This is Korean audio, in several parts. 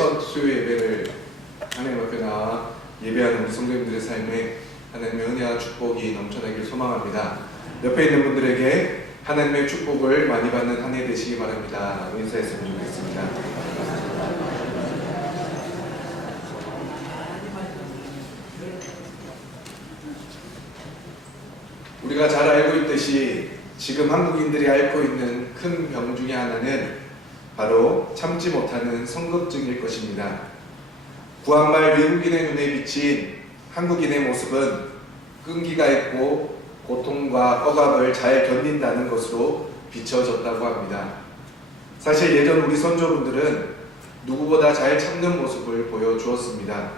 첫 수요 예배를 하나님 앞에 나와 예배하는 우리 성도님들의 삶에 하나님의 은혜와 축복이 넘쳐나길 소망합니다. 옆에 있는 분들에게 하나님의 축복을 많이 받는 한 해 되시기 바랍니다. 인사했으면 좋겠습니다. 우리가 잘 알고 있듯이 지금 한국인들이 앓고 있는 큰 병 중에 하나는 바로 참지 못하는 성급증일 것입니다. 구한말 외국인의 눈에 비친 한국인의 모습은 끈기가 있고 고통과 억압을 잘 견딘다는 것으로 비춰졌다고 합니다. 사실 예전 우리 선조분들은 누구보다 잘 참는 모습을 보여주었습니다.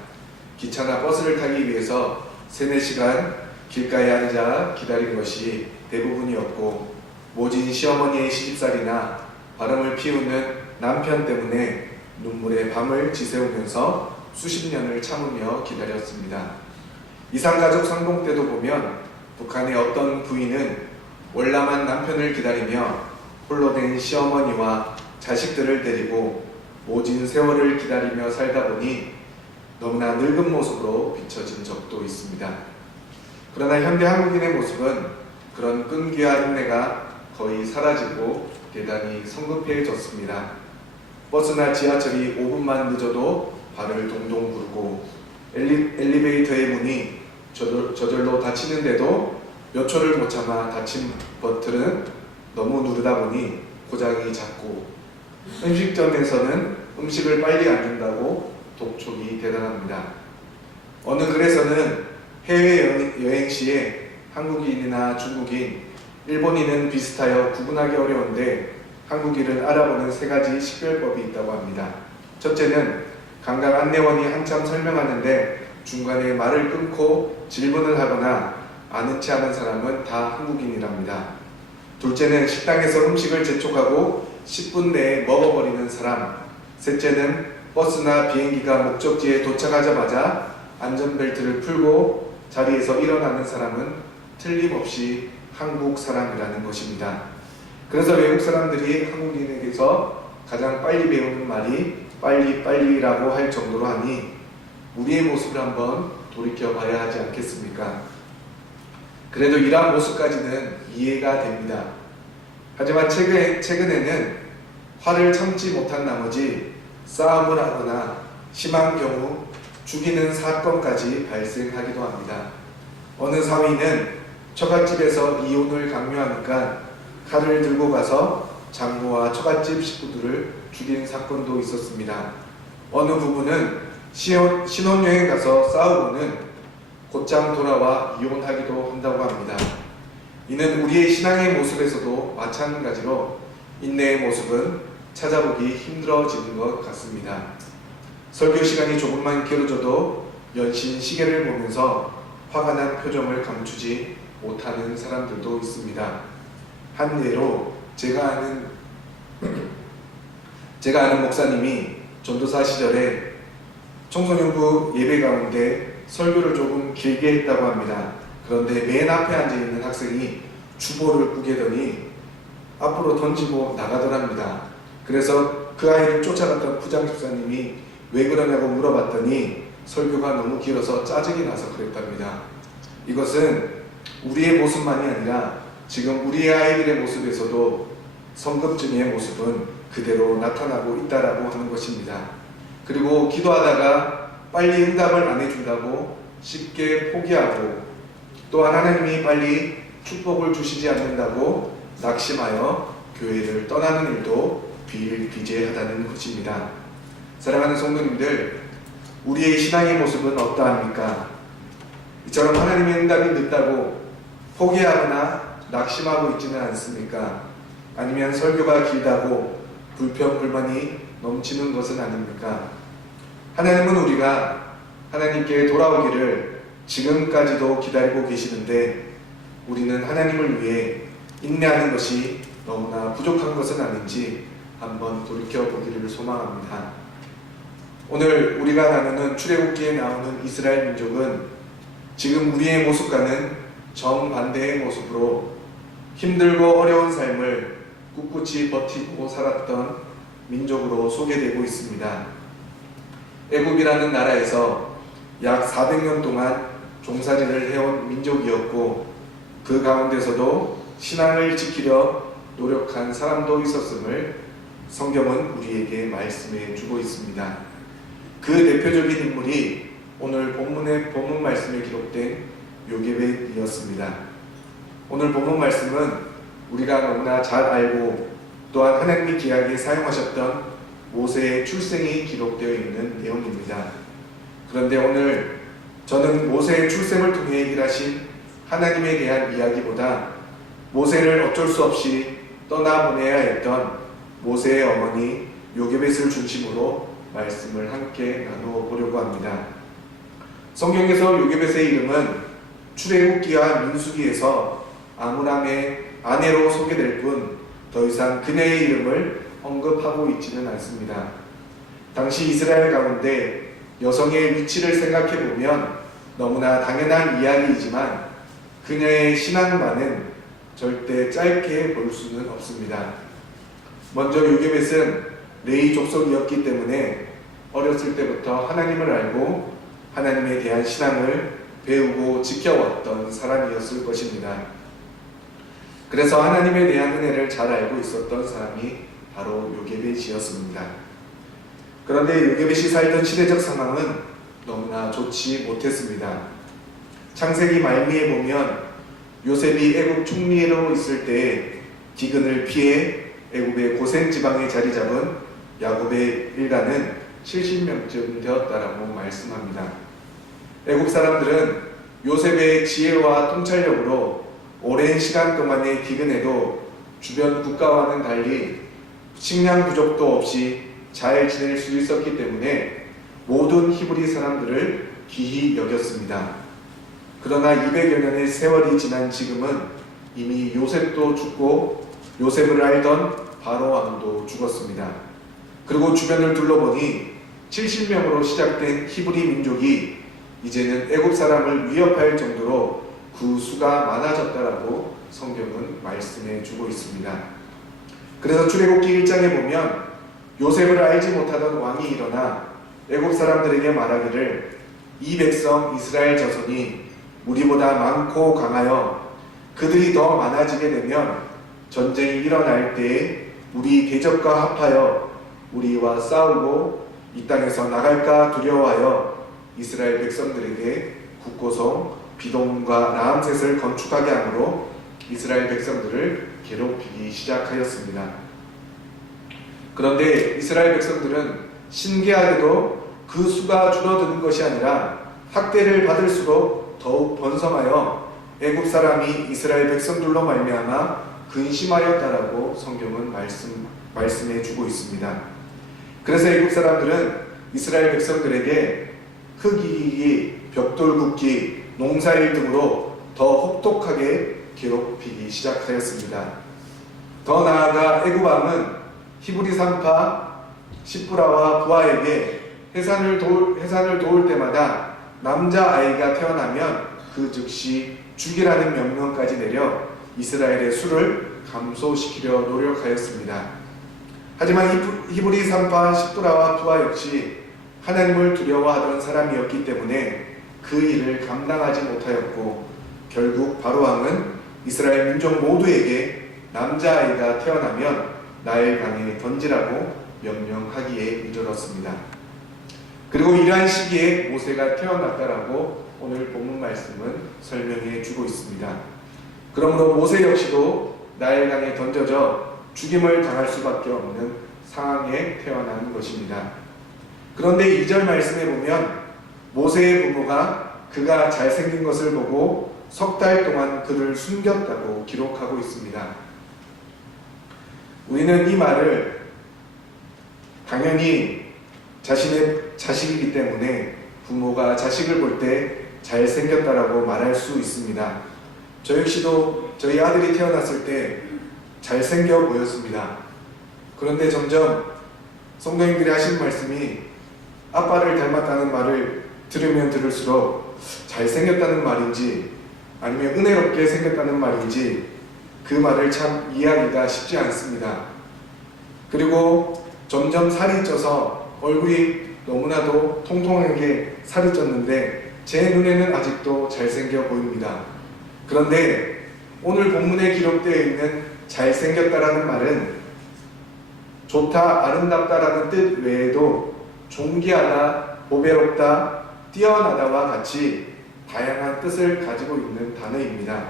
기차나 버스를 타기 위해서 3-4시간 길가에 앉아 기다린 것이 대부분이었고, 모진 시어머니의 시집살이나 바람을 피우는 남편 때문에 눈물에 밤을 지새우면서 수십 년을 참으며 기다렸습니다. 이산가족 상봉 때도 보면 북한의 어떤 부인은 월남한 남편을 기다리며 홀로 된 시어머니와 자식들을 데리고 모진 세월을 기다리며 살다 보니 너무나 늙은 모습으로 비춰진 적도 있습니다. 그러나 현대 한국인의 모습은 그런 끈기와 인내가 거의 사라지고 대단히 성급해졌습니다. 버스나 지하철이 5분만 늦어도 발을 동동 구르고 엘리베이터의 문이 저절로 닫히는데도 몇 초를 못 참아 닫힌 버튼은 너무 누르다 보니 고장이 잦고, 음식점에서는 음식을 빨리 안 준다고 독촉이 대단합니다. 어느 글에서는 해외여행 시에 한국인이나 중국인, 일본인은 비슷하여 구분하기 어려운데 한국인을 알아보는 3가지 식별법이 있다고 합니다. 첫째는 관광 안내원이 한참 설명하는데 중간에 말을 끊고 질문을 하거나 아는 체 하는 사람은 다 한국인이랍니다. 둘째는 식당에서 음식을 재촉하고 10분 내에 먹어버리는 사람. 셋째는 버스나 비행기가 목적지에 도착하자마자 안전벨트를 풀고 자리에서 일어나는 사람은 틀림없이 한국 사람이라는 것입니다. 그래서 외국 사람들이 한국인에게서 가장 빨리 배우는 말이 빨리라고 할 정도로 하니 우리의 모습을 한번 돌이켜봐야 하지 않겠습니까? 그래도 이러한 모습까지는 이해가 됩니다. 하지만 최근에는 화를 참지 못한 나머지 싸움을 하거나 심한 경우 죽이는 사건까지 발생하기도 합니다. 어느 사위는 처갓집에서 이혼을 강요하니까 칼을 들고 가서 장모와 처갓집 식구들을 죽인 사건도 있었습니다. 어느 부부는 신혼여행 가서 싸우고는 곧장 돌아와 이혼하기도 한다고 합니다. 이는 우리의 신앙의 모습에서도 마찬가지로 인내의 모습은 찾아보기 힘들어지는 것 같습니다. 설교 시간이 조금만 길어져도 연신 시계를 보면서 화가 난 표정을 감추지 못하는 사람들도 있습니다. 한 예로 제가 아는 목사님이 전도사 시절에 청소년부 예배 가운데 설교를 조금 길게 했다고 합니다. 그런데 맨 앞에 앉아있는 학생이 주보를 꾸게 더니 앞으로 던지고 나가더랍니다. 그래서 그 아이를 쫓아갔던 부장집사님이 왜 그러냐고 물어봤더니 설교가 너무 길어서 짜증이 나서 그랬답니다. 이것은 우리의 모습만이 아니라 지금 우리의 아이들의 모습에서도 성급증의 모습은 그대로 나타나고 있다라고 하는 것입니다. 그리고 기도하다가 빨리 응답을 안 해준다고 쉽게 포기하고, 또한 하나님이 빨리 축복을 주시지 않는다고 낙심하여 교회를 떠나는 일도 비일비재하다는 것입니다. 사랑하는 성도님들, 우리의 신앙의 모습은 어떠합니까? 이처럼 하나님의 응답이 늦다고 포기하거나 낙심하고 있지는 않습니까? 아니면 설교가 길다고 불평불만이 넘치는 것은 아닙니까? 하나님은 우리가 하나님께 돌아오기를 지금까지도 기다리고 계시는데 우리는 하나님을 위해 인내하는 것이 너무나 부족한 것은 아닌지 한번 돌이켜보기를 소망합니다. 오늘 우리가 나누는 출애굽기에 나오는 이스라엘 민족은 지금 우리의 모습과는 정반대의 모습으로 힘들고 어려운 삶을 꿋꿋이 버티고 살았던 민족으로 소개되고 있습니다. 애굽이라는 나라에서 약 400년 동안 종살이를 해온 민족이었고 그 가운데서도 신앙을 지키려 노력한 사람도 있었음을 성경은 우리에게 말씀해 주고 있습니다. 그 대표적인 인물이 오늘 본문 말씀에 기록된 요게벳이었습니다. 오늘 본문 말씀은 우리가 너무나 잘 알고 또한 하나님이 기약에 사용하셨던 모세의 출생이 기록되어 있는 내용입니다. 그런데 오늘 저는 모세의 출생을 통해 일하신 하나님에 대한 이야기보다 모세를 어쩔 수 없이 떠나보내야 했던 모세의 어머니 요게벳을 중심으로 말씀을 함께 나누어 보려고 합니다. 성경에서 요게벳의 이름은 출애굽기와 민수기에서 아므람의 아내로 소개될 뿐 더 이상 그녀의 이름을 언급하고 있지는 않습니다. 당시 이스라엘 가운데 여성의 위치를 생각해 보면 너무나 당연한 이야기이지만 그녀의 신앙만은 절대 짧게 볼 수는 없습니다. 먼저 요게벳은 레위 족속이었기 때문에 어렸을 때부터 하나님을 알고 하나님에 대한 신앙을 배우고 지켜왔던 사람이었을 것입니다. 그래서 하나님에 대한 은혜를 잘 알고 있었던 사람이 바로 요게벳이었습니다. 그런데 요게벳이 살던 시대적 상황은 너무나 좋지 못했습니다. 창세기 말미에 보면 요셉이 애굽 총리로 있을 때 기근을 피해 애굽의 고센 지방에 자리 잡은 야곱의 일가는 70명쯤 되었다라고 말씀합니다. 애굽 사람들은 요셉의 지혜와 통찰력으로 오랜 시간 동안의 기근에도 주변 국가와는 달리 식량 부족도 없이 잘 지낼 수 있었기 때문에 모든 히브리 사람들을 귀히 여겼습니다. 그러나 200여 년의 세월이 지난 지금은 이미 요셉도 죽고 요셉을 알던 바로 왕도 죽었습니다. 그리고 주변을 둘러보니 70명으로 시작된 히브리 민족이 이제는 애굽 사람을 위협할 정도로 그 수가 많아졌다라고 성경은 말씀해 주고 있습니다. 그래서 출애굽기 1장에 보면 요셉을 알지 못하던 왕이 일어나 애굽 사람들에게 말하기를 이 백성 이스라엘 자손이 우리보다 많고 강하여 그들이 더 많아지게 되면 전쟁이 일어날 때에 우리 대적과 합하여 우리와 싸우고 이 땅에서 나갈까 두려워하여 이스라엘 백성들에게 국고성 비돔과 라암셋을 건축하게 하므로 이스라엘 백성들을 괴롭히기 시작하였습니다. 그런데 이스라엘 백성들은 신기하게도 그 수가 줄어드는 것이 아니라 학대를 받을수록 더욱 번성하여 애굽 사람이 이스라엘 백성들로 말미암아 근심하였다라고 성경은 말씀해 주고 있습니다. 그래서 애굽 사람들은 이스라엘 백성들에게 흙이기, 벽돌 굽기, 농사일 등으로 더 혹독하게 괴롭히기 시작하였습니다. 더 나아가 애굽 왕은 히브리 산파 시브라와 부하에게 해산을 도울 때마다 남자아이가 태어나면 그 즉시 죽이라는 명령까지 내려 이스라엘의 수를 감소시키려 노력하였습니다. 하지만 히브리 산파 시브라와 부하 역시 하나님을 두려워하던 사람이었기 때문에 그 일을 감당하지 못하였고 결국 바로 왕은 이스라엘 민족 모두에게 남자아이가 태어나면 나일강에 던지라고 명령하기에 이르렀습니다. 그리고 이러한 시기에 모세가 태어났다라고 오늘 본문 말씀은 설명해 주고 있습니다. 그러므로 모세 역시도 나일강에 던져져 죽임을 당할 수밖에 없는 상황에 태어난 것입니다. 그런데 2절 말씀에 보면 모세의 부모가 그가 잘생긴 것을 보고 석 달 동안 그를 숨겼다고 기록하고 있습니다. 우리는 이 말을 당연히 자신의 자식이기 때문에 부모가 자식을 볼 때 잘생겼다라고 말할 수 있습니다. 저 역시도 저희 아들이 태어났을 때 잘생겨 보였습니다. 그런데 점점 성도님들이 하신 말씀이 아빠를 닮았다는 말을 들으면 들을수록 잘생겼다는 말인지 아니면 은혜롭게 생겼다는 말인지 그 말을 참 이해하기가 쉽지 않습니다. 그리고 점점 살이 쪄서 얼굴이 너무나도 통통하게 살이 쪘는데 제 눈에는 아직도 잘생겨 보입니다. 그런데 오늘 본문에 기록되어 있는 잘생겼다라는 말은 좋다, 아름답다라는 뜻 외에도 존귀하다, 보배롭다, 뛰어나다와 같이 다양한 뜻을 가지고 있는 단어입니다.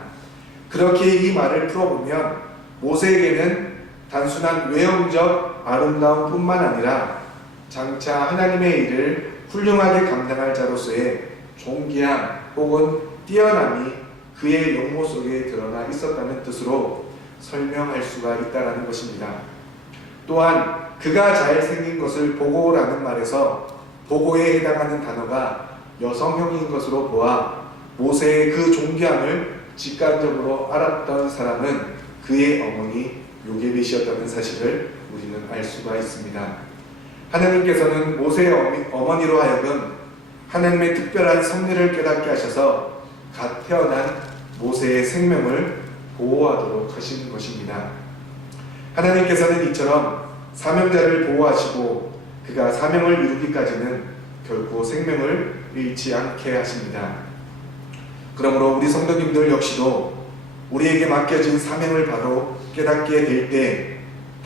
그렇게 이 말을 풀어보면 모세에게는 단순한 외형적 아름다움뿐만 아니라 장차 하나님의 일을 훌륭하게 감당할 자로서의 존귀함 혹은 뛰어남이 그의 용모 속에 드러나 있었다는 뜻으로 설명할 수가 있다는 것입니다. 또한 그가 잘생긴 것을 보고라는 말에서 보고에 해당하는 단어가 여성형인 것으로 보아 모세의 그 존귀함을 직관적으로 알았던 사람은 그의 어머니 요게벳이었다는 사실을 우리는 알 수가 있습니다. 하나님께서는 모세의 어머니로 하여금 하나님의 특별한 섭리를 깨닫게 하셔서 갓 태어난 모세의 생명을 보호하도록 하신 것입니다. 하나님께서는 이처럼 사명자를 보호하시고 그가 사명을 이루기까지는 결코 생명을 잃지 않게 하십니다. 그러므로 우리 성도님들 역시도 우리에게 맡겨진 사명을 바로 깨닫게 될 때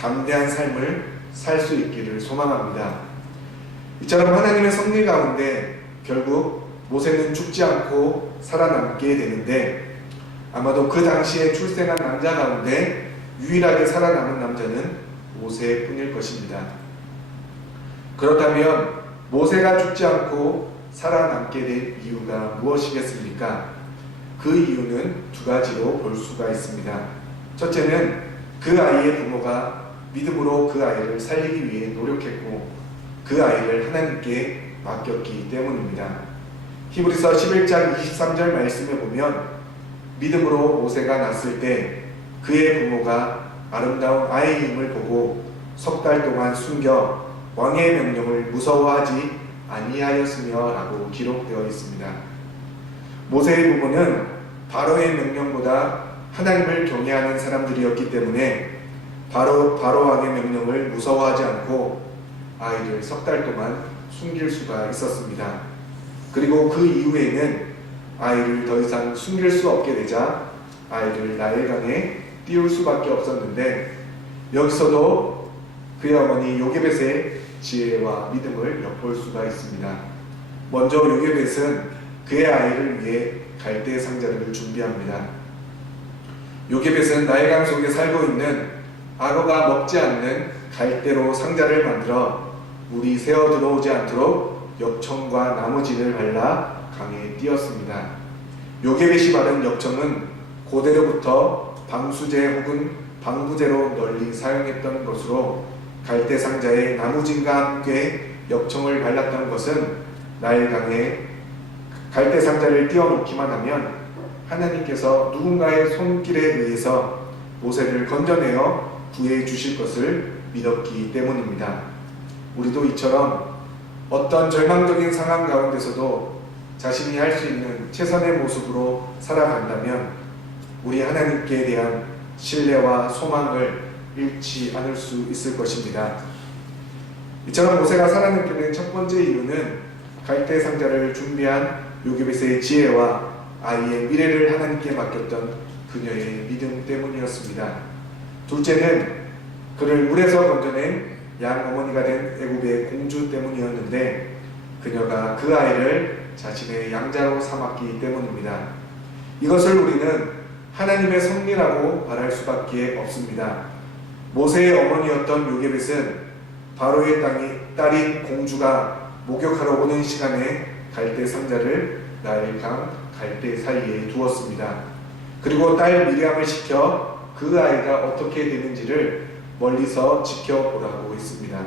담대한 삶을 살 수 있기를 소망합니다. 이처럼 하나님의 섭리 가운데 결국 모세는 죽지 않고 살아남게 되는데 아마도 그 당시에 출생한 남자 가운데 유일하게 살아남은 남자는 모세뿐일 것입니다. 그렇다면 모세가 죽지 않고 살아남게 된 이유가 무엇이겠습니까? 그 이유는 두 가지로 볼 수가 있습니다. 첫째는 그 아이의 부모가 믿음으로 그 아이를 살리기 위해 노력했고 그 아이를 하나님께 맡겼기 때문입니다. 히브리서 11장 23절 말씀에 보면 믿음으로 모세가 낳았을 때 그의 부모가 아름다운 아이임을 보고 석 달 동안 숨겨 왕의 명령을 무서워하지 아니하였으며 라고 기록되어 있습니다. 모세의 부모는 바로의 명령보다 하나님을 경외하는 사람들이었기 때문에 바로 왕의 명령을 무서워하지 않고 아이를 석 달 동안 숨길 수가 있었습니다. 그리고 그 이후에는 아이를 더 이상 숨길 수 없게 되자 아이를 나일강에 띄울 수밖에 없었는데 여기서도 그의 어머니 요게벳의 지혜와 믿음을 엿볼 수가 있습니다. 먼저 요게벳은 그의 아이를 위해 갈대 상자를 준비합니다. 요게벳은 나일강 속에 살고 있는 악어가 먹지 않는 갈대로 상자를 만들어 물이 새어 들어오지 않도록 엽청과 나무진을 발라 강에 띄었습니다. 요게벳이 바른 엽청은 고대로부터 방수제 혹은 방부제로 널리 사용했던 것으로 갈대 상자에 나무진과 함께 엽청을 발랐던 것은 나일강에 갈대 상자를 띄워놓기만 하면 하나님께서 누군가의 손길에 의해서 모세를 건져내어 구해 주실 것을 믿었기 때문입니다. 우리도 이처럼 어떤 절망적인 상황 가운데서도 자신이 할 수 있는 최선의 모습으로 살아간다면 우리 하나님께 대한 신뢰와 소망을 잃지 않을 수 있을 것입니다. 이처럼 모세가 살아남게 된 첫 번째 이유는 갈대 상자를 준비한 요게벳의 지혜와 아이의 미래를 하나님께 맡겼던 그녀의 믿음 때문이었습니다. 둘째는 그를 물에서 건져낸 양어머니가 된 애굽의 공주 때문이었는데 그녀가 그 아이를 자신의 양자로 삼았기 때문입니다. 이것을 우리는 하나님의 섭리라고 말할 수밖에 없습니다. 모세의 어머니였던 요게벳은 바로의 딸인 공주가 목욕하러 오는 시간에 갈대 상자를 나일강 갈대 사이에 두었습니다. 그리고 딸 미리암을 시켜 그 아이가 어떻게 되는지를 멀리서 지켜보라고 했습니다.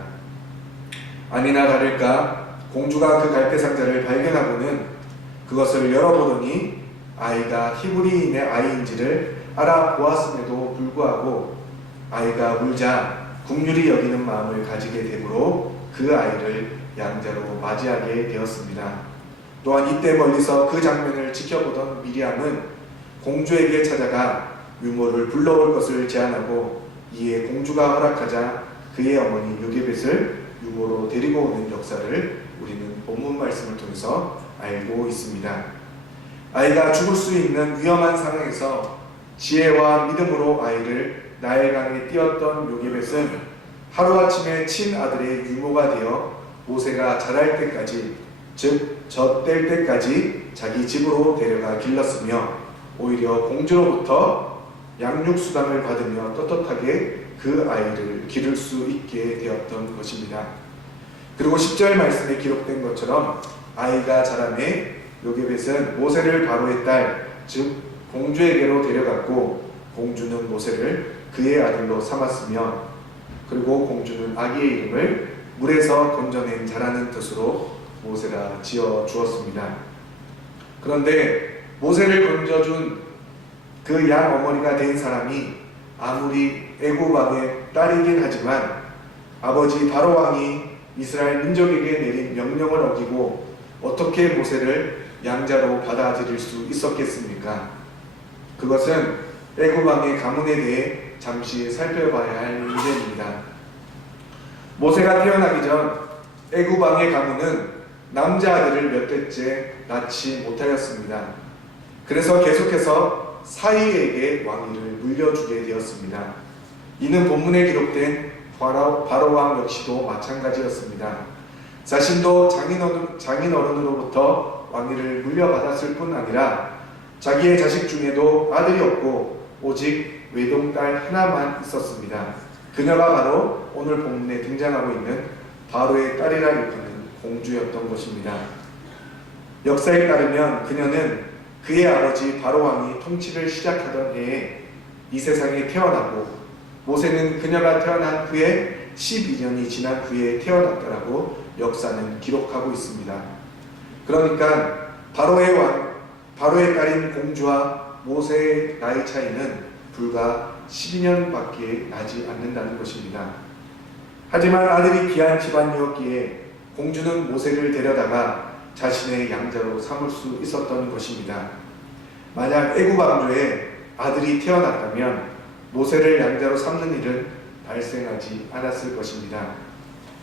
아니나 다를까 공주가 그 갈대 상자를 발견하고는 그것을 열어보더니 아이가 히브리인의 아이인지를 알아보았음에도 불구하고 아이가 울자 긍휼히 여기는 마음을 가지게 되므로 그 아이를 양자로 맞이하게 되었습니다. 또한 이때 멀리서 그 장면을 지켜보던 미리암은 공주에게 찾아가 유모를 불러올 것을 제안하고 이에 공주가 허락하자 그의 어머니 요게벳을 유모로 데리고 오는 역사를 우리는 본문 말씀을 통해서 알고 있습니다. 아이가 죽을 수 있는 위험한 상황에서 지혜와 믿음으로 아이를 나일강에 띄웠던 요게벳은 하루아침에 친아들의 유모가 되어 모세가 자랄 때까지, 즉 젖될 때까지 자기 집으로 데려가 길렀으며 오히려 공주로부터 양육수당을 받으며 떳떳하게 그 아이를 기를 수 있게 되었던 것입니다. 그리고 10절 말씀에 기록된 것처럼 아이가 자라매 요게벳은 모세를 바로의 딸, 즉 공주에게로 데려갔고 공주는 모세를 그의 아들로 삼았으며 그리고 공주는 아기의 이름을 물에서 건져낸 자라는 뜻으로 모세라 지어 주었습니다. 그런데 모세를 건져준 그 양 어머니가 된 사람이 아무리 애굽 왕의 딸이긴 하지만 아버지 바로 왕이 이스라엘 민족에게 내린 명령을 어기고 어떻게 모세를 양자로 받아들일 수 있었겠습니까? 그것은 애굽 왕의 가문에 대해 잠시 살펴봐야 할 문제입니다. 모세가 태어나기 전 애굽 왕의 가문은 남자아들을 몇 대째 낳지 못하였습니다. 그래서 계속해서 사이에게 왕위를 물려주게 되었습니다. 이는 본문에 기록된 바로 왕 역시도 마찬가지였습니다. 자신도 장인어른으로부터 왕위를 물려받았을 뿐 아니라 자기의 자식 중에도 아들이 없고 오직 외동딸 하나만 있었습니다. 그녀가 바로 오늘 본문에 등장하고 있는 바로의 딸이라 일컫는 공주였던 것입니다. 역사에 따르면 그녀는 그의 아버지 바로 왕이 통치를 시작하던 해에 이 세상에 태어나고 모세는 그녀가 태어난 후에 12년이 지난 후에 태어났다라고 역사는 기록하고 있습니다. 그러니까 바로의 딸인 공주와 모세의 나이 차이는 불과 12년밖에 나지 않는다는 것입니다. 하지만 아들이 귀한 집안이었기에 공주는 모세를 데려다가 자신의 양자로 삼을 수 있었던 것입니다. 만약 애굽 왕조에 아들이 태어났다면 모세를 양자로 삼는 일은 발생하지 않았을 것입니다.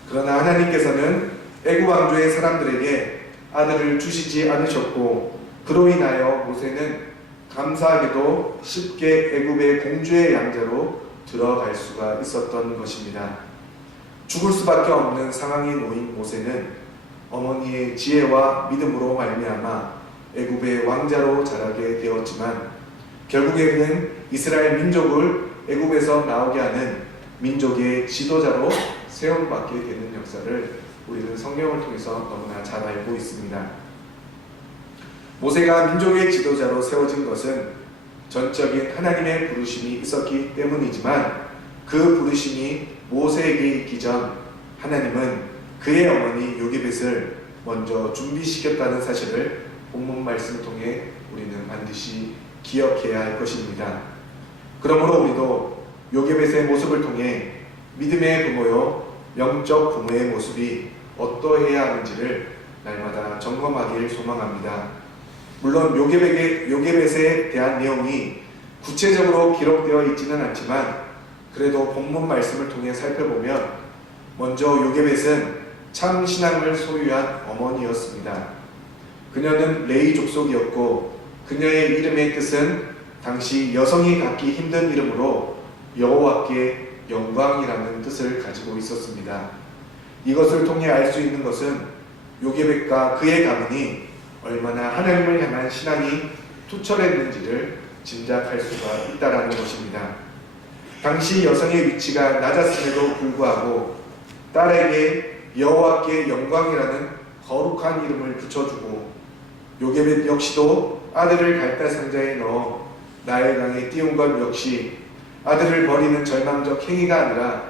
그러나 하나님께서는 애굽 왕조의 사람들에게 아들을 주시지 않으셨고 그로 인하여 모세는 감사하게도 쉽게 애굽의 공주의 양자로 들어갈 수가 있었던 것입니다. 죽을 수밖에 없는 상황에 놓인 모세는 어머니의 지혜와 믿음으로 말미암아 애굽의 왕자로 자라게 되었지만 결국에는 이스라엘 민족을 애굽에서 나오게 하는 민족의 지도자로 세움받게 되는 역사를 우리는 성경을 통해서 너무나 잘 알고 있습니다. 모세가 민족의 지도자로 세워진 것은 전적인 하나님의 부르심이 있었기 때문이지만 그 부르심이 모세에게 있기 전 하나님은 그의 어머니 요게벳을 먼저 준비시켰다는 사실을 본문 말씀을 통해 우리는 반드시 기억해야 할 것입니다. 그러므로 우리도 요게벳의 모습을 통해 믿음의 부모요 영적 부모의 모습이 어떠해야 하는지를 날마다 점검하길 소망합니다. 물론 요게벳에 대한 내용이 구체적으로 기록되어 있지는 않지만 그래도 본문 말씀을 통해 살펴보면 먼저 요게벳은 참 신앙을 소유한 어머니였습니다. 그녀는 레위 족속이었고 그녀의 이름의 뜻은 당시 여성이 갖기 힘든 이름으로 여호와께 영광이라는 뜻을 가지고 있었습니다. 이것을 통해 알 수 있는 것은 요게벳과 그의 가문이 얼마나 하나님을 향한 신앙이 투철했는지를 짐작할 수가 있다는 것입니다. 당시 여성의 위치가 낮았음에도 불구하고 딸에게 여호와께 영광이라는 거룩한 이름을 붙여주고 요게벳 역시도 아들을 갈대 상자에 넣어 나일강에 띄운 것 역시 아들을 버리는 절망적 행위가 아니라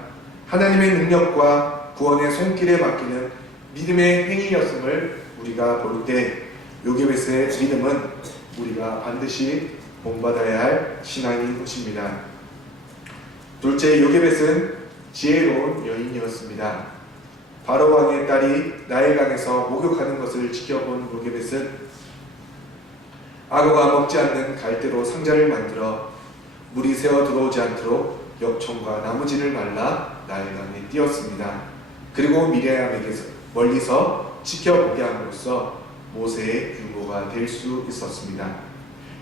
하나님의 능력과 구원의 손길에 맡기는 믿음의 행위였음을 우리가 볼 때 요게벳의 믿음은 우리가 반드시 본받아야 할 신앙인 것입니다. 둘째, 요게벳은 지혜로운 여인이었습니다. 바로 왕의 딸이 나일강에서 목욕하는 것을 지켜본 요게벳은 악어가 먹지 않는 갈대로 상자를 만들어 물이 새어 들어오지 않도록 엽청과 나무진을 말라 나일강에 띄었습니다. 그리고 미리암에게서 멀리서 지켜보게 함으로써 모세의 유모가 될 수 있었습니다.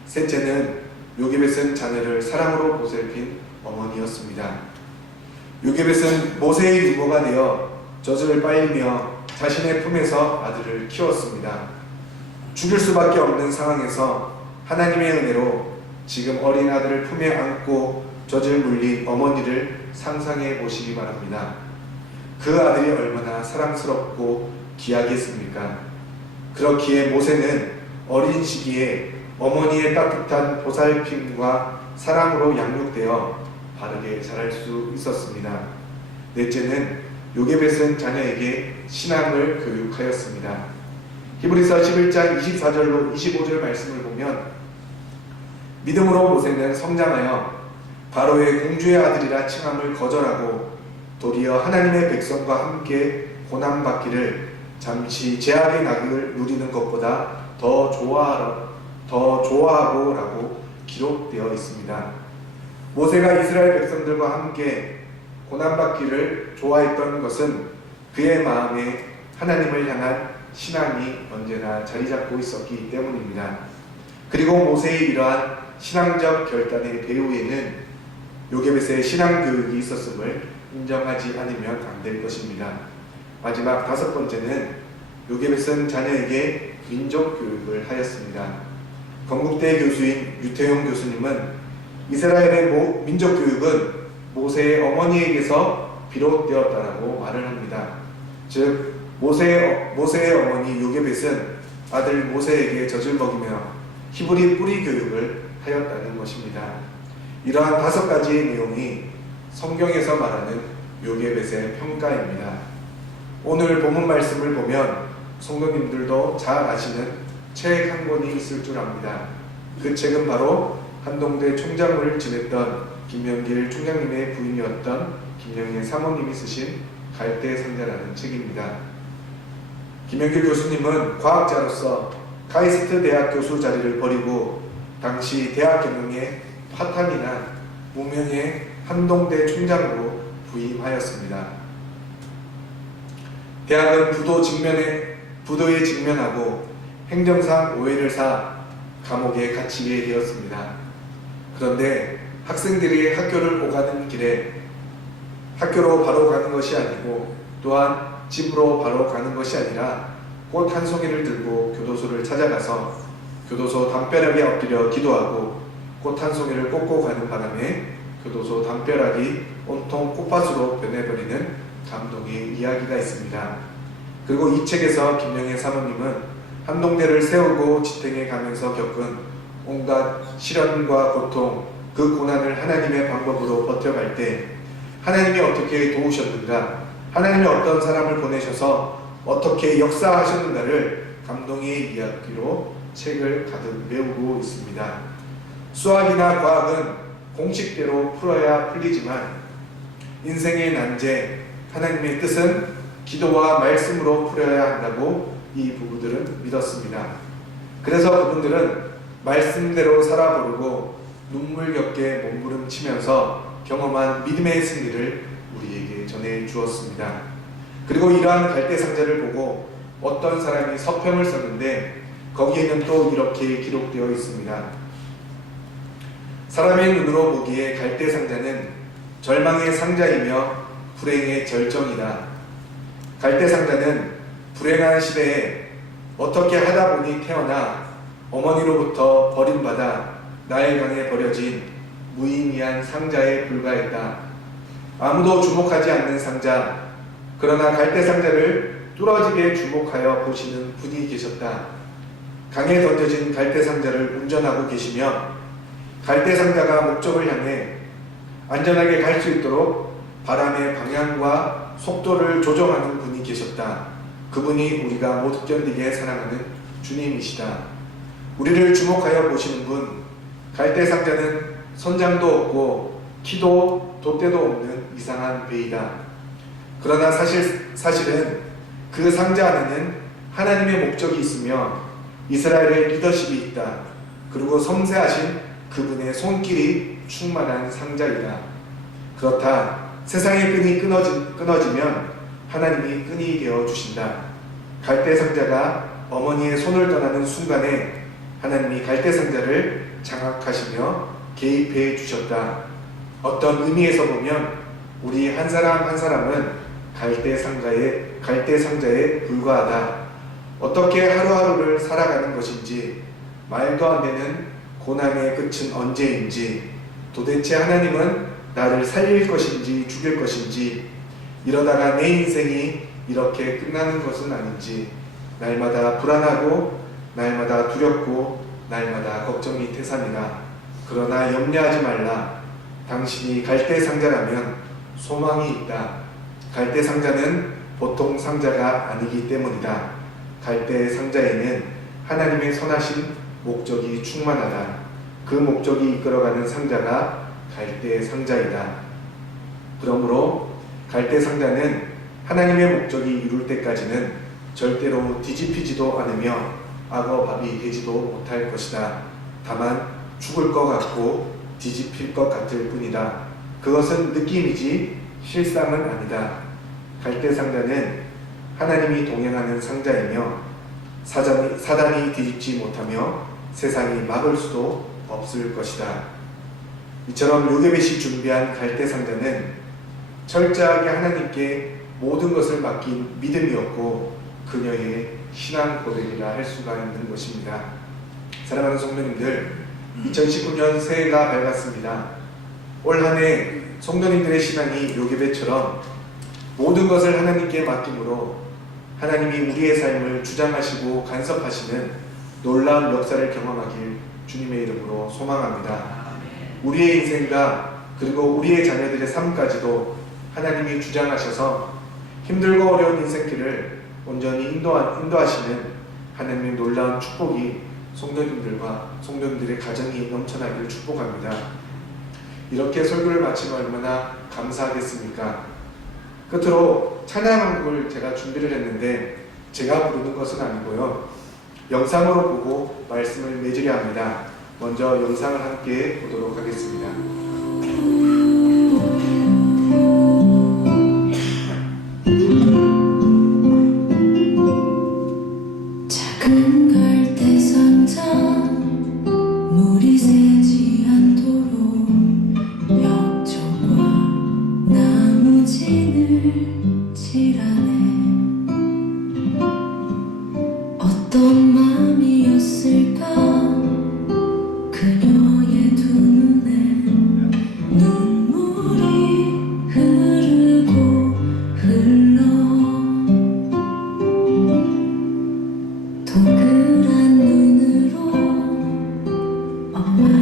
셋째는 요게벳은 자녀를 사랑으로 보살핀 어머니였습니다. 요게벳은 모세의 유모가 되어 젖을 빨리며 자신의 품에서 아들을 키웠습니다. 죽일 수밖에 없는 상황에서 하나님의 은혜로 지금 어린 아들을 품에 안고 젖을 물린 어머니를 상상해 보시기 바랍니다. 그 아들이 얼마나 사랑스럽고 귀하겠습니까? 그렇기에 모세는 어린 시기에 어머니의 따뜻한 보살핌과 사랑으로 양육되어 바르게 자랄 수 있었습니다. 넷째는 요게벳은 자녀에게 신앙을 교육하였습니다. 히브리서 11장 24절로 25절 말씀을 보면 믿음으로 모세는 성장하여 바로의 공주의 아들이라 칭함을 거절하고 도리어 하나님의 백성과 함께 고난받기를 잠시 제약의 낙을 누리는 것보다 더 좋아하고라고 기록되어 있습니다. 모세가 이스라엘 백성들과 함께 고난받기를 좋아했던 것은 그의 마음에 하나님을 향한 신앙이 언제나 자리잡고 있었기 때문입니다. 그리고 모세의 이러한 신앙적 결단의 배후에는 요게벳의 신앙 교육이 있었음을 인정하지 않으면 안 될 것입니다. 마지막 다섯 번째는 요게벳은 자녀에게 민족 교육을 하였습니다. 건국대 교수인 유태용 교수님은 이스라엘의 민족 교육은 모세의 어머니에게서 비롯되었다라고 말을 합니다. 즉 모세의 어머니 요게벳은 아들 모세에게 젖을 먹이며 히브리 뿌리 교육을 하였다는 것입니다. 이러한 다섯 가지의 내용이 성경에서 말하는 요게벳의 평가입니다. 오늘 본문 말씀을 보면 성도님들도 잘 아시는 책 한 권이 있을 줄 압니다. 그 책은 바로 한동대 총장을 지냈던 김명길 총장님의 부인이었던 김영애 사모님이 쓰신 갈대상자라는 책입니다. 김명길 교수님은 과학자로서 카이스트 대학 교수 자리를 버리고 당시 대학 경영에 파탄이 난 무명의 한동대 총장으로 부임하였습니다. 대학은 부도에 직면하고 행정상 오해를 사 감옥에 갇히게 되었습니다. 그런데 학생들이 학교를 오가는 길에 학교로 바로 가는 것이 아니고 또한 집으로 바로 가는 것이 아니라 꽃 한 송이를 들고 교도소를 찾아가서 교도소 담벼락에 엎드려 기도하고 꽃 한 송이를 꽂고 가는 바람에 교도소 담벼락이 온통 꽃밭으로 변해버리는 감동의 이야기가 있습니다. 그리고 이 책에서 김영애 사모님은 한동대를 세우고 지탱해 가면서 겪은 온갖 시련과 고통, 그 고난을 하나님의 방법으로 버텨갈 때 하나님이 어떻게 도우셨는가, 하나님이 어떤 사람을 보내셔서 어떻게 역사하셨는가를 감동의 이야기로 책을 가득 메우고 있습니다. 수학이나 과학은 공식대로 풀어야 풀리지만 인생의 난제, 하나님의 뜻은 기도와 말씀으로 풀어야 한다고 이 부부들은 믿었습니다. 그래서 그분들은 말씀대로 살아보려고 눈물겹게 몸부림치면서 경험한 믿음의 승리를 우리에게 전해 주었습니다. 그리고 이러한 갈대상자를 보고 어떤 사람이 서평을 썼는데 거기에는 또 이렇게 기록되어 있습니다. 사람의 눈으로 보기에 갈대상자는 절망의 상자이며 불행의 절정이다. 갈대상자는 불행한 시대에 어떻게 하다 보니 태어나 어머니로부터 버림받아 나일강에 버려진 무의미한 상자에 불과했다. 아무도 주목하지 않는 상자, 그러나 갈대상자를 뚫어지게 주목하여 보시는 분이 계셨다. 강에 던져진 갈대상자를 운전하고 계시며 갈대상자가 목적을 향해 안전하게 갈 수 있도록 바람의 방향과 속도를 조정하는 분이 계셨다. 그분이 우리가 못 견디게 사랑하는 주님이시다. 우리를 주목하여 보시는 분, 갈대상자는 선장도 없고 키도 돛대도 없는 이상한 배이다. 그러나 사실은 그 상자 안에는 하나님의 목적이 있으며 이스라엘의 리더십이 있다. 그리고 섬세하신 그분의 손길이 충만한 상자이다. 그렇다. 세상의 끈이 끊어지면 하나님이 끈이 되어 주신다. 갈대 상자가 어머니의 손을 떠나는 순간에 하나님이 갈대 상자를 장악하시며 개입해 주셨다. 어떤 의미에서 보면 우리 한 사람 한 사람은 갈대 상자에 불과하다. 어떻게 하루하루를 살아가는 것인지, 말도 안 되는 고난의 끝은 언제인지, 도대체 하나님은 나를 살릴 것인지 죽일 것인지, 이러다가 내 인생이 이렇게 끝나는 것은 아닌지, 날마다 불안하고 날마다 두렵고 날마다 걱정이 태산이라. 그러나 염려하지 말라. 당신이 갈대 상자라면 소망이 있다. 갈대 상자는 보통 상자가 아니기 때문이다. 갈대 상자에는 하나님의 선하신 목적이 충만하다. 그 목적이 이끌어가는 상자가 갈대 상자이다. 그러므로 갈대 상자는 하나님의 목적이 이룰 때까지는 절대로 뒤집히지도 않으며 악어밥이 되지도 못할 것이다. 다만 죽을 것 같고 뒤집힐 것 같을 뿐이다. 그것은 느낌이지 실상은 아니다. 갈대 상자는 하나님이 동행하는 상자이며 사단이 뒤집지 못하며 세상이 막을 수도 없을 것이다. 이처럼 요게벳이 준비한 갈대 상자는 철저하게 하나님께 모든 것을 맡긴 믿음이었고 그녀의 신앙 고백이라 할 수가 있는 것입니다. 사랑하는 성도님들, 2019년 새해가 밝았습니다. 올 한 해 성도님들의 신앙이 요게벳처럼 모든 것을 하나님께 맡김으로 하나님이 우리의 삶을 주장하시고 간섭하시는 놀라운 역사를 경험하길 주님의 이름으로 소망합니다. 우리의 인생과 그리고 우리의 자녀들의 삶까지도 하나님이 주장하셔서 힘들고 어려운 인생길을 온전히 인도하시는 하나님의 놀라운 축복이 성도님들과 성도님들의 가정이 넘쳐나기를 축복합니다. 이렇게 설교를 마치면 얼마나 감사하겠습니까? 끝으로 찬양 한 곡을 제가 준비를 했는데 제가 부르는 것은 아니고요. 영상으로 보고 말씀을 맺으려 합니다. 먼저 영상을 함께 보도록 하겠습니다. 작은 갈대 상자 물이 새지 않도록 벽쪽과 나무진을 칠하네. 어떤 마음이었을까 그녀의 두 눈에 눈물이 흐르고 흘러 동그란 눈으로 엄마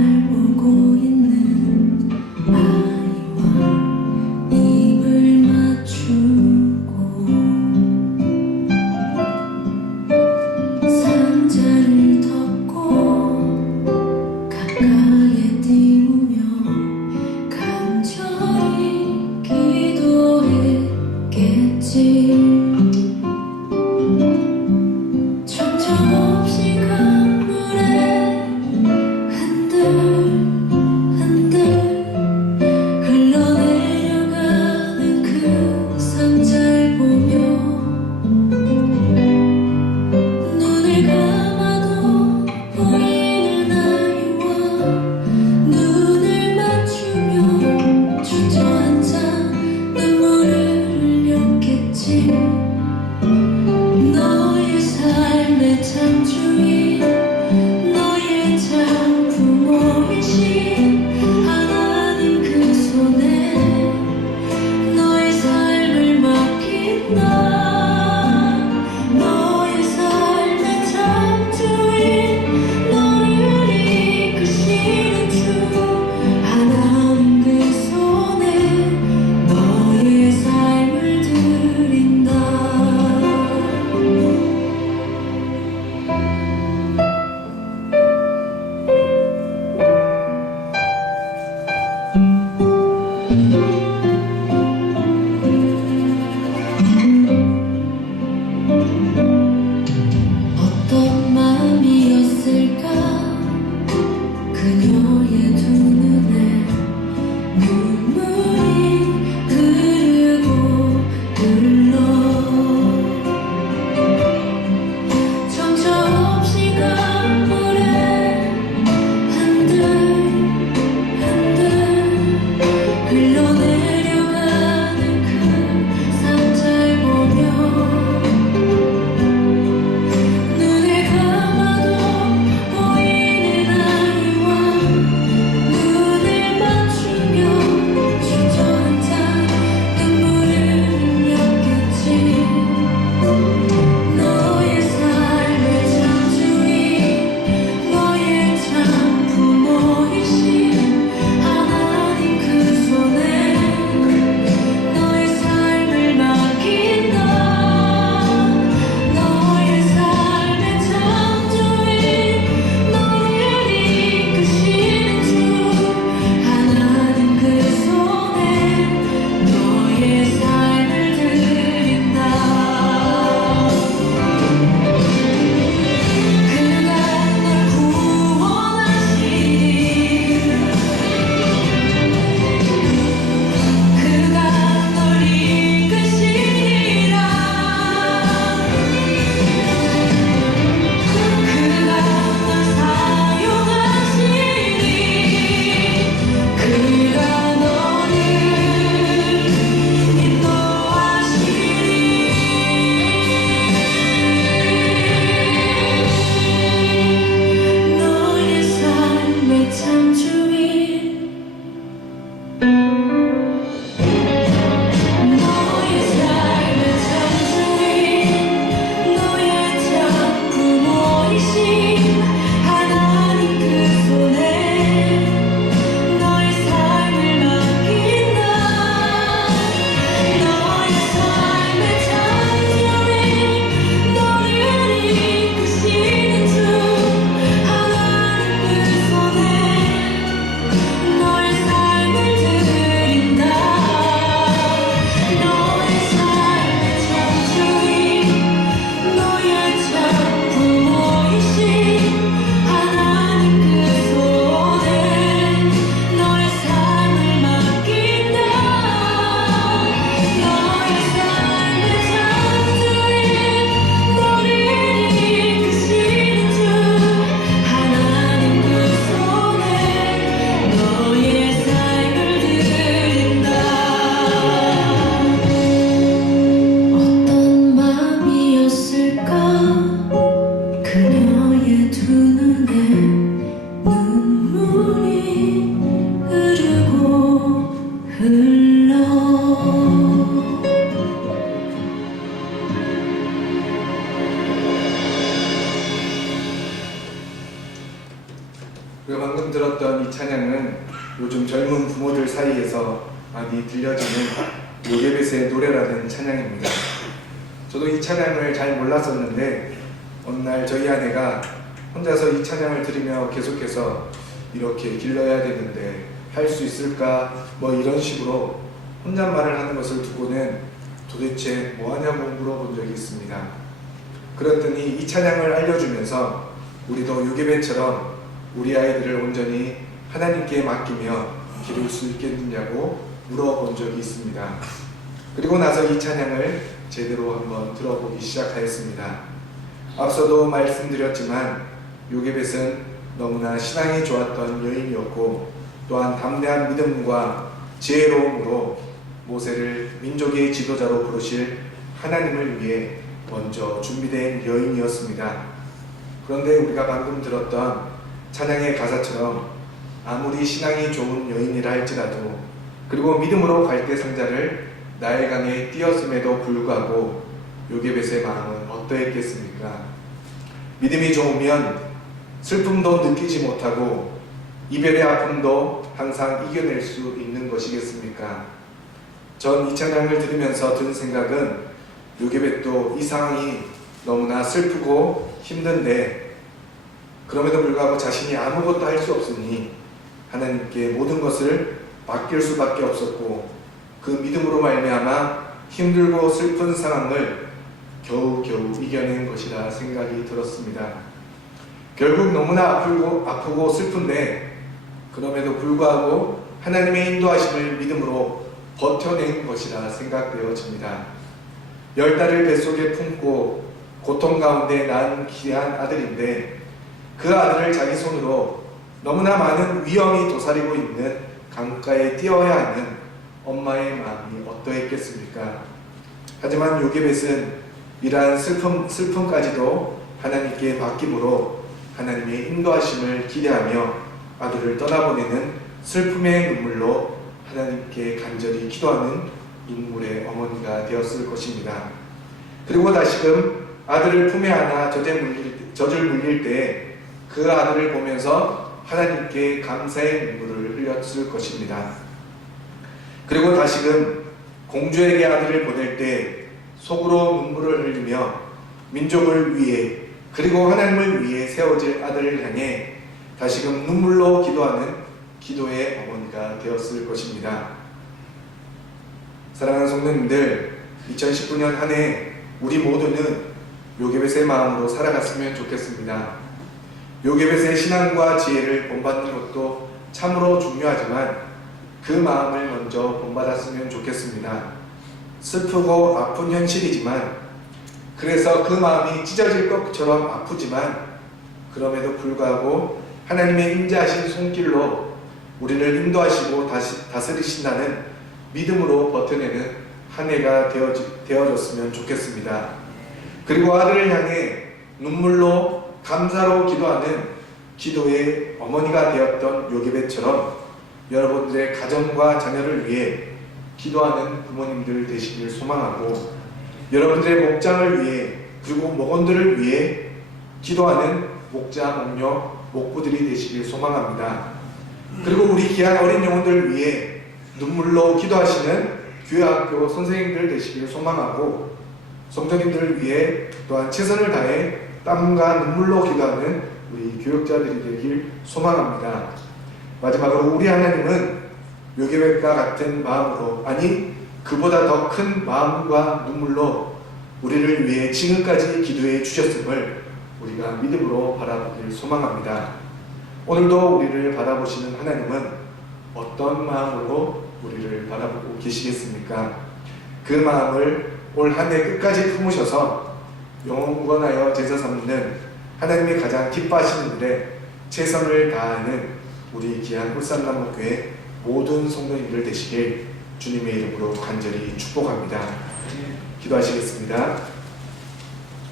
우리가 방금 들었던 이 찬양은 요즘 젊은 부모들 사이에서 많이 들려지는 요게벳의 노래라는 찬양입니다. 저도 이 찬양을 잘 몰랐었는데 어느 날 저희 아내가 혼자서 이 찬양을 들으며 계속해서 이렇게 길러야 되는데 할 수 있을까 뭐 이런 식으로 혼잣말을 하는 것을 두고는 도대체 뭐 하냐고 물어본 적이 있습니다. 그랬더니 이 찬양을 알려주면서 우리도 요게벳처럼 우리 아이들을 온전히 하나님께 맡기며 기를 수 있겠느냐고 물어본 적이 있습니다. 그리고 나서 이 찬양을 제대로 한번 들어보기 시작하였습니다. 앞서도 말씀드렸지만 요게벳은 너무나 신앙이 좋았던 여인이었고 또한 담대한 믿음과 지혜로움으로 모세를 민족의 지도자로 부르실 하나님을 위해 먼저 준비된 여인이었습니다. 그런데 우리가 방금 들었던 찬양의 가사처럼 아무리 신앙이 좋은 여인이라 할지라도 그리고 믿음으로 갈대상자를 나일강에 띄었음에도 불구하고 요게벳의 마음은 어떠했겠습니까? 믿음이 좋으면 슬픔도 느끼지 못하고 이별의 아픔도 항상 이겨낼 수 있는 것이겠습니까? 전 이 찬양을 들으면서 든 생각은 요게벳도 이 상황이 너무나 슬프고 힘든데 그럼에도 불구하고 자신이 아무것도 할 수 없으니 하나님께 모든 것을 맡길 수밖에 없었고 그 믿음으로 말미암아 힘들고 슬픈 상황을 겨우겨우 이겨낸 것이라 생각이 들었습니다. 결국 너무나 아프고 슬픈데 그럼에도 불구하고 하나님의 인도하심을 믿음으로 버텨낸 것이라 생각되어집니다. 10달을 뱃속에 품고 고통 가운데 낳은 귀한 아들인데 그 아들을 자기 손으로 너무나 많은 위험이 도사리고 있는 강가에 띄어야 하는 엄마의 마음이 어떠했겠습니까? 하지만 요게벳은 이러한 슬픔까지도 하나님께 맡김으로 하나님의 인도하심을 기대하며 아들을 떠나보내는 슬픔의 눈물로 하나님께 간절히 기도하는 눈물의 어머니가 되었을 것입니다. 그리고 다시금 아들을 품에 안아 젖을 물릴 때 그 아들을 보면서 하나님께 감사의 눈물을 흘렸을 것입니다. 그리고 다시금 공주에게 아들을 보낼 때 속으로 눈물을 흘리며 민족을 위해 그리고 하나님을 위해 세워질 아들을 향해 다시금 눈물로 기도하는 기도의 어머니가 되었을 것입니다. 사랑하는 성도님들, 2019년 한 해 우리 모두는 요게벳의 마음으로 살아갔으면 좋겠습니다. 요게벳의 신앙과 지혜를 본받는 것도 참으로 중요하지만 그 마음을 먼저 본받았으면 좋겠습니다. 슬프고 아픈 현실이지만 그래서 그 마음이 찢어질 것처럼 아프지만 그럼에도 불구하고 하나님의 인자하신 손길로 우리를 인도하시고 다스리신다는 믿음으로 버텨내는 한 해가 되어졌으면 좋겠습니다. 그리고 아들을 향해 눈물로 감사로 기도하는 기도의 어머니가 되었던 요게벳처럼 여러분들의 가정과 자녀를 위해 기도하는 부모님들 되시길 소망하고 여러분들의 목장을 위해 그리고 목원들을 위해 기도하는 목자, 목녀, 목부들이 되시길 소망합니다. 그리고 우리 귀한 어린 영혼들을 위해 눈물로 기도하시는 교회학교 선생님들 되시길 소망하고 성도님들을 위해 또한 최선을 다해 땀과 눈물로 기도하는 우리 교육자들이 되길 소망합니다. 마지막으로 우리 하나님은 요게벳과 같은 마음으로 아니 그보다 더 큰 마음과 눈물로 우리를 위해 지금까지 기도해 주셨음을 우리가 믿음으로 바라보길 소망합니다. 오늘도 우리를 바라보시는 하나님은 어떤 마음으로 우리를 바라보고 계시겠습니까? 그 마음을 올 한 해 끝까지 품으셔서 영원하여 제사 삼는 하나님이 가장 기뻐하시는 일에 최선을 다하는 우리 귀한 울산남목교회 모든 성도님들 되시길 주님의 이름으로 간절히 축복합니다. 기도하시겠습니다.